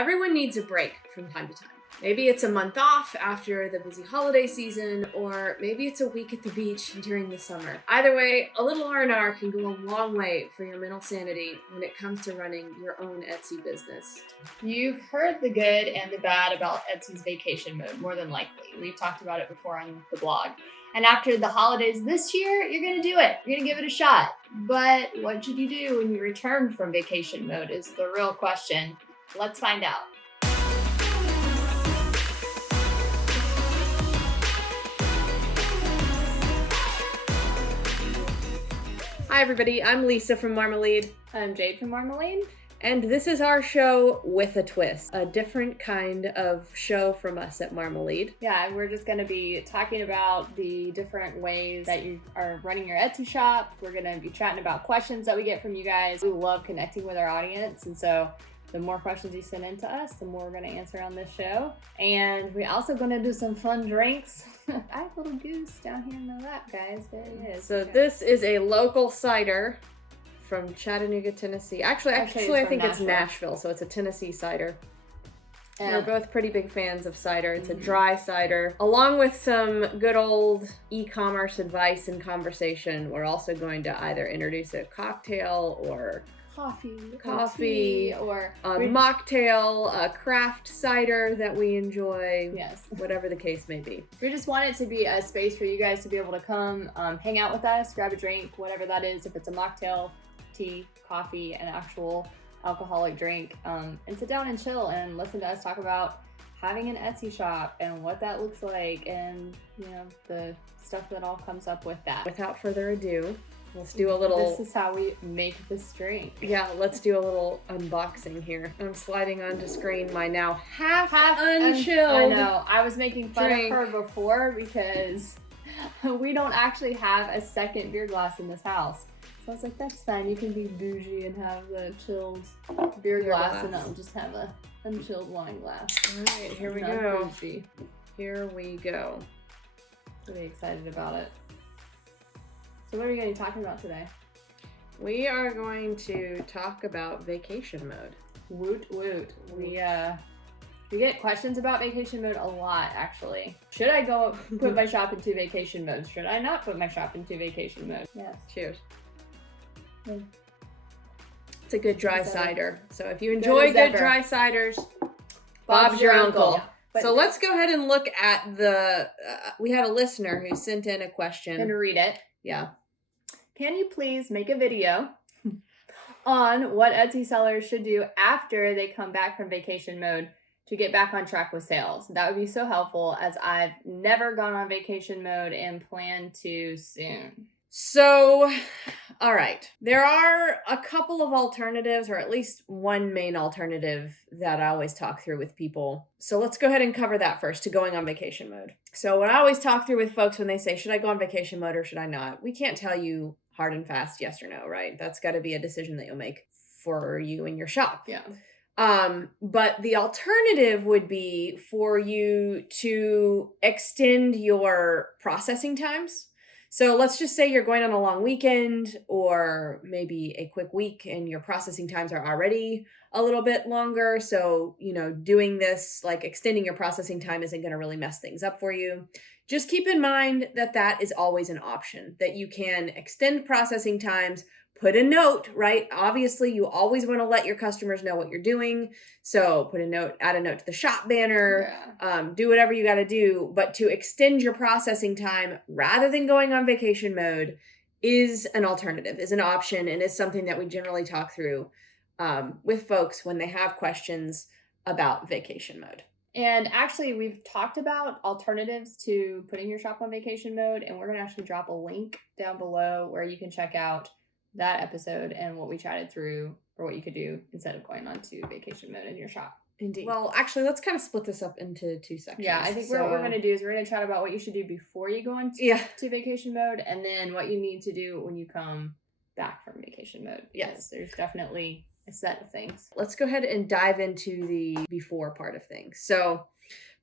Everyone needs a break from time to time. Maybe it's a month off after the busy holiday season, or maybe it's a week at the beach during the summer. Either way, a little R&R can go a long way for your mental sanity when it comes to running your own Etsy business. You've heard the good and the bad about Etsy's vacation mode, more than likely. We've talked about it before on the blog. And after the holidays this year, you're going to do it. You're going to give it a shot. But what should you do when you return from vacation mode is the real question. Let's find out. Hi everybody, I'm Lisa from Marmalead. I'm Jade from Marmalead. And this is our show with a twist, a different kind of show from us at Marmalead. Yeah, we're just going to be talking about the different ways that you are running your Etsy shop. We're going to be chatting about questions that we get from you guys. We love connecting with our audience, and so the more questions you send in to us, the more we're going to answer on this show. And we're also going to do some fun drinks. I have a little goose down here in my lap, guys. There it is. So this is a local cider from Chattanooga, Tennessee. Actually, I think it's Nashville, so it's a Tennessee cider. And we're both pretty big fans of cider. It's a dry cider. Along with some good old e-commerce advice and conversation, we're also going to either introduce a cocktail or coffee or a mocktail, a craft cider that we enjoy. Yes. Whatever the case may be. We just want it to be a space for you guys to be able to come, hang out with us, grab a drink, whatever that is. If it's a mocktail, tea, coffee, an actual alcoholic drink, and sit down and chill and listen to us talk about having an Etsy shop and what that looks like and, you know, the stuff that all comes up with that. Without further ado, let's do a little... This is how we make this drink. Yeah, let's do a little unboxing here. I'm sliding onto screen my now half unchilled I know. I was making fun of her before because we don't actually have a second beer glass in this house. So I was like, that's fine. You can be bougie and have the chilled beer glass, and I'll just have a unchilled wine glass. All right, here we go. Bougie. Here we go. Really excited about it. So what are we going to be talking about today? We are going to talk about vacation mode. Woot woot. We get questions about vacation mode a lot, actually. Should I go put my shop into vacation mode? Should I not put my shop into vacation mode? Yes. Cheers. It's a good dry cider. So if you enjoy good dry ciders, Bob's your uncle. Yeah. So let's go ahead and look at the, we had a listener who sent in a question. I'm going to read it. Yeah. Can you please make a video on what Etsy sellers should do after they come back from vacation mode to get back on track with sales? That would be so helpful, as I've never gone on vacation mode and plan to soon. So, all right. There are a couple of alternatives, or at least one main alternative that I always talk through with people. So let's go ahead and cover that first, to going on vacation mode. So what I always talk through with folks when they say, should I go on vacation mode or should I not? We can't tell you hard and fast yes or no, right? That's got to be a decision that you'll make for you and your shop. Yeah. But the alternative would be for you to extend your processing times. So let's just say you're going on a long weekend or maybe a quick week and your processing times are already a little bit longer. So, you know, doing this, like extending your processing time, isn't going to really mess things up for you. Just keep in mind that that is always an option, that you can extend processing times, put a note, right? Obviously, you always want to let your customers know what you're doing. So put a note, add a note to the shop banner, do whatever you got to do. But to extend your processing time rather than going on vacation mode is an alternative, is an option, and is something that we generally talk through with folks when they have questions about vacation mode. And actually, we've talked about alternatives to putting your shop on vacation mode, and we're going to actually drop a link down below where you can check out that episode and what we chatted through, or what you could do instead of going on to vacation mode in your shop. Indeed. Well, actually, let's kind of split this up into two sections. Yeah, I think what we're going to do is we're going to chat about what you should do before you go into to vacation mode, and then what you need to do when you come back from vacation mode. Yes. There's definitely a set of things. Let's go ahead and dive into the before part of things. So,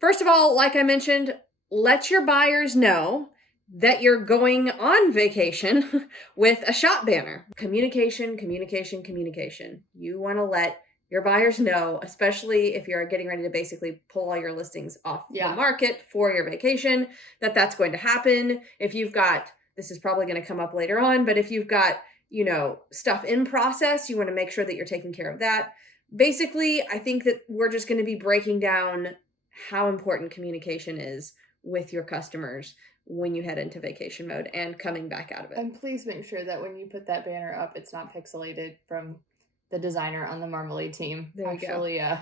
first of all, like I mentioned, let your buyers know that you're going on vacation with a shop banner. Communication. You want to let Your buyers know, especially if you're getting ready to basically pull all your listings off the market for your vacation, that that's going to happen. If you've got, this is probably going to come up later on, but if you've got, you know, stuff in process, you want to make sure that you're taking care of that. Basically, I think that we're just going to be breaking down how important communication is with your customers when you head into vacation mode and coming back out of it. And please make sure that when you put that banner up, it's not pixelated from the designer on the Marmalead team. There you go.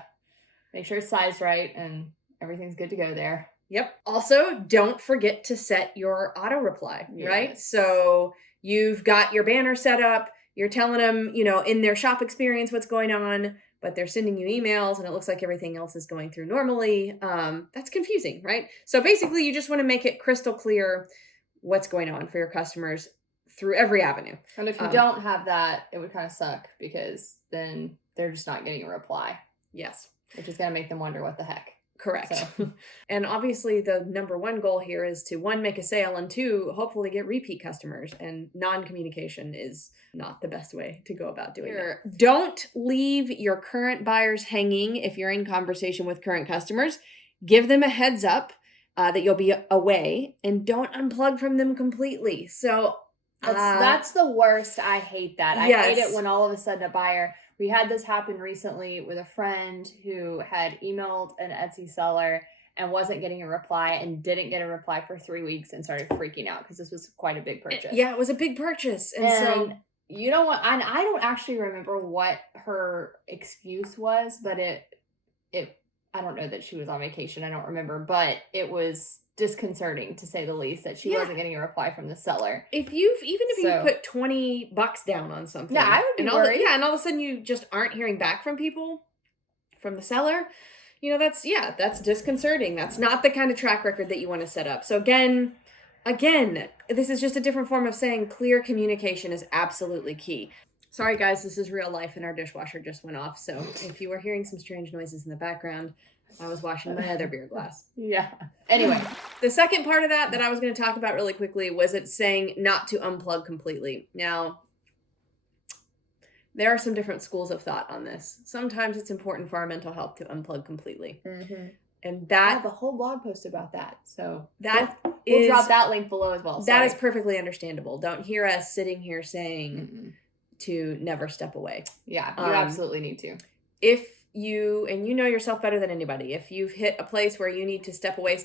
Make sure it's sized right and everything's good to go there. Yep. Also, don't forget to set your auto reply, right? So you've got your banner set up, you're telling them, you know, in their shop experience what's going on, but they're sending you emails and it looks like everything else is going through normally. That's confusing, right? So basically, you just want to make it crystal clear what's going on for your customers through every avenue. And if you don't have that, it would kind of suck because then they're just not getting a reply. Yes. Which is going to make them wonder what the heck. Correct. So. And obviously the number one goal here is to, one, make a sale, and two, hopefully get repeat customers. And non-communication is not the best way to go about doing it. Don't leave your current buyers hanging if you're in conversation with current customers. Give them a heads up that you'll be away, and don't unplug from them completely. So that's the worst. I hate that. I hate it when all of a sudden a buyer... We had this happen recently with a friend who had emailed an Etsy seller and wasn't getting a reply and didn't get a reply for 3 weeks and started freaking out because this was quite a big purchase. Yeah, it was a big purchase. And so, you know what? And I don't actually remember what her excuse was, but I don't know that she was on vacation. I don't remember, but it was disconcerting to say the least that she wasn't getting a reply from the seller. Even if you put $20 down on something, I would be worried. And all of a sudden you just aren't hearing back from people, from the seller, you know, that's disconcerting. That's not the kind of track record that you want to set up. So again, this is just a different form of saying clear communication is absolutely key. Sorry guys, this is real life and our dishwasher just went off. So if you were hearing some strange noises in the background, I was washing my other beer glass. Yeah. Anyway, the second part of that I was going to talk about really quickly was it saying not to unplug completely. Now, there are some different schools of thought on this. Sometimes it's important for our mental health to unplug completely. Mm-hmm. And that... I have a whole blog post about that. So we'll drop that link below as well. That is perfectly understandable. Don't hear us sitting here saying to never step away. Yeah, you absolutely need to. If you, and you know yourself better than anybody, if you've hit a place where you need to step away,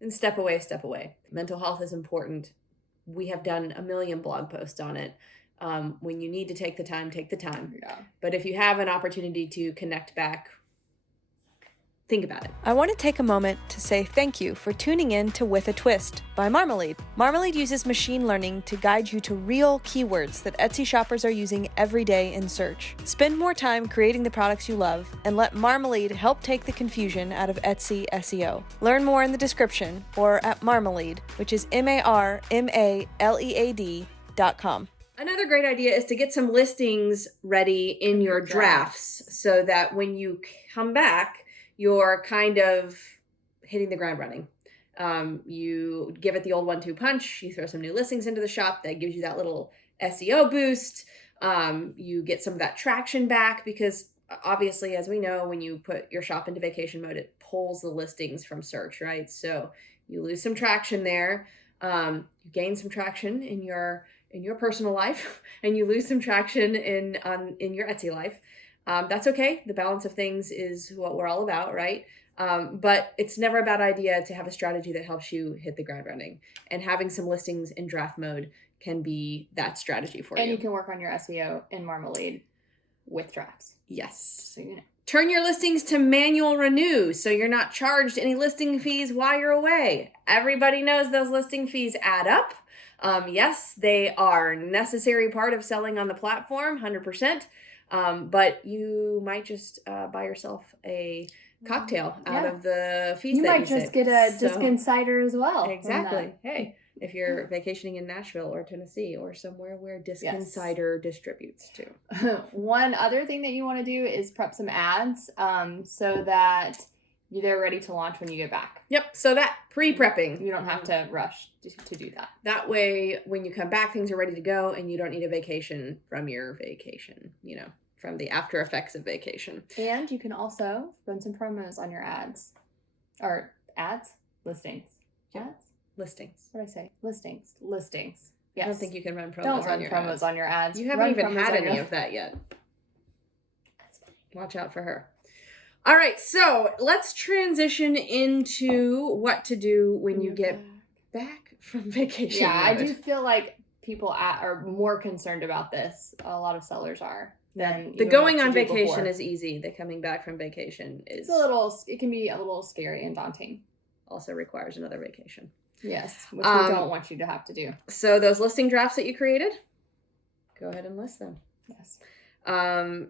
then step away. Mental health is important. We have done a million blog posts on it. When you need to take the time, take the time. Yeah. But if you have an opportunity to connect back, think about it. I want to take a moment to say thank you for tuning in to With a Twist by Marmalead. Marmalead uses machine learning to guide you to real keywords that Etsy shoppers are using every day in search. Spend more time creating the products you love and let Marmalead help take the confusion out of Etsy SEO. Learn more in the description or at Marmalead, which is MARMALEAD.com. Another great idea is to get some listings ready in your drafts so that when you come back, you're kind of hitting the ground running. You give it the old 1-2 punch. You throw some new listings into the shop. That gives you that little SEO boost. You get some of that traction back because obviously, as we know, when you put your shop into vacation mode, it pulls the listings from search, right? So you lose some traction there. You gain some traction in your personal life, and you lose some traction in your Etsy life. That's okay. The balance of things is what we're all about, right? But it's never a bad idea to have a strategy that helps you hit the ground running. And having some listings in draft mode can be that strategy for you. And you can work on your SEO in Marmalead with drafts. Yes. So you know. Turn your listings to manual renew so you're not charged any listing fees while you're away. Everybody knows those listing fees add up. Yes, they are a necessary part of selling on the platform, 100%. But you might just buy yourself a cocktail out of the fees. You might just get a Discount cider as well. Exactly. Hey, if you're vacationing in Nashville or Tennessee or somewhere where Discount cider distributes to. One other thing that you want to do is prep some ads so that they're ready to launch when you get back. Yep. So that pre-prepping. You don't have to rush to do that. That way, when you come back, things are ready to go and you don't need a vacation from your vacation, from the after effects of vacation. And you can also run some promos on your ads. Or ads? Listings. Ads? Listings. What did I say? Listings. Yes. I don't think you can run promos Don't on run your promos ads. on your ads. You haven't even had any of that yet. Watch out for her. All right, so let's transition into what to do when you get back from vacation. Yeah, I do feel like people are more concerned about this. A lot of sellers are. Than the going on vacation is easy. The coming back from vacation is it can be a little scary and daunting. Also requires another vacation. Yes, which we don't want you to have to do. So those listing drafts that you created, go ahead and list them. Yes.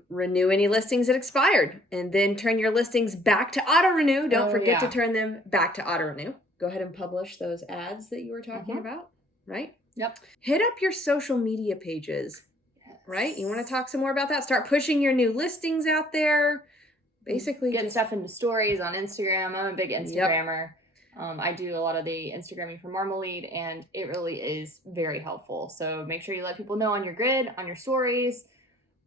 Renew any listings that expired, and then turn your listings back to auto renew. Don't forget to turn them back to auto renew. Go ahead and publish those ads that you were talking about, right? Yep. Hit up your social media pages, right? You want to talk some more about that? Start pushing your new listings out there. Basically, get stuff into stories on Instagram. I'm a big Instagrammer. I do a lot of the Instagramming for Marmalead, and it really is very helpful. So make sure you let people know on your grid, on your stories.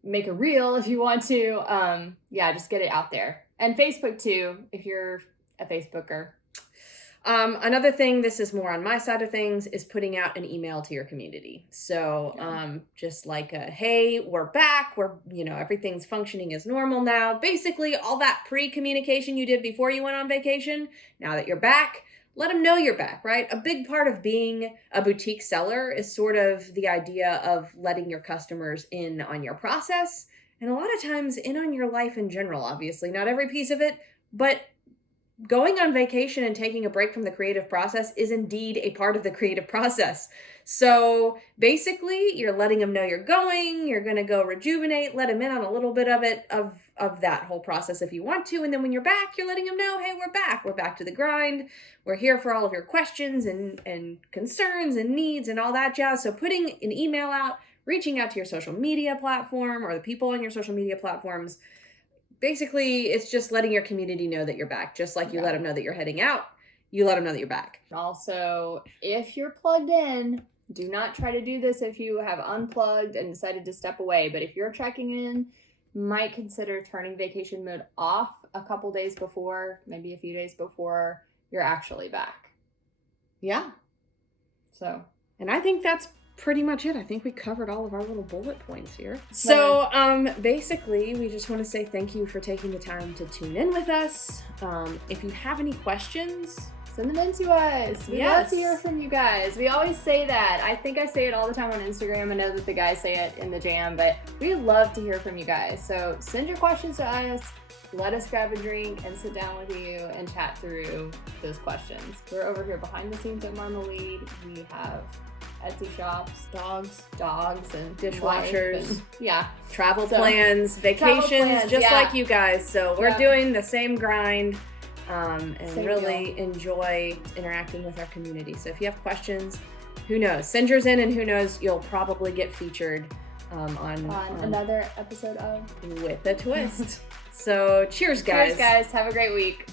Make a reel if you want to. Just get it out there. And Facebook too, if you're a Facebooker. Another thing, this is more on my side of things, is putting out an email to your community. So just like hey, we're back. Everything's functioning as normal now. Basically, all that pre-communication you did before you went on vacation, now that you're back, let them know you're back, right? A big part of being a boutique seller is sort of the idea of letting your customers in on your process, and a lot of times in on your life in general, obviously. Not every piece of it, but going on vacation and taking a break from the creative process is indeed a part of the creative process. So basically, you're letting them know you're going, you're going to go rejuvenate, let them in on a little bit of it, of that whole process if you want to. And then when you're back, you're letting them know, hey, we're back. We're back to the grind. We're here for all of your questions and concerns and needs and all that jazz. So putting an email out, reaching out to your social media platform or the people on your social media platforms. Basically, it's just letting your community know that you're back. Just like you let them know that you're heading out, you let them know that you're back. Also, if you're plugged in, do not try to do this if you have unplugged and decided to step away. But if you're checking in, might consider turning vacation mode off a couple days before, maybe a few days before you're actually back. Yeah. So, and I think that's pretty much it. I think we covered all of our little bullet points here. So basically, we just want to say thank you for taking the time to tune in with us. If you have any questions, send them in to us. We love to hear from you guys. We always say that. I think I say it all the time on Instagram. I know that the guys say it in the jam, but we love to hear from you guys. So send your questions to us. Let us grab a drink and sit down with you and chat through those questions. We're over here behind the scenes at Marmalead. We have Etsy shops, dogs, and dishwashers, and, travel plans, vacations, just like you guys. So we're doing the same grind and same really enjoy interacting with our community. So if you have questions, who knows? Send yours in, and who knows, you'll probably get featured on another episode of With a Twist. So cheers, guys. Cheers, guys. Have a great week.